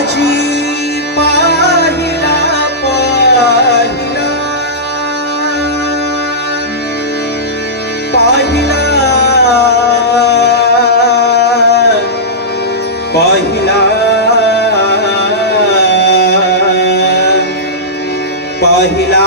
आजी पाहिला पाहिला. पाहिला. पाहिला. पाहिला.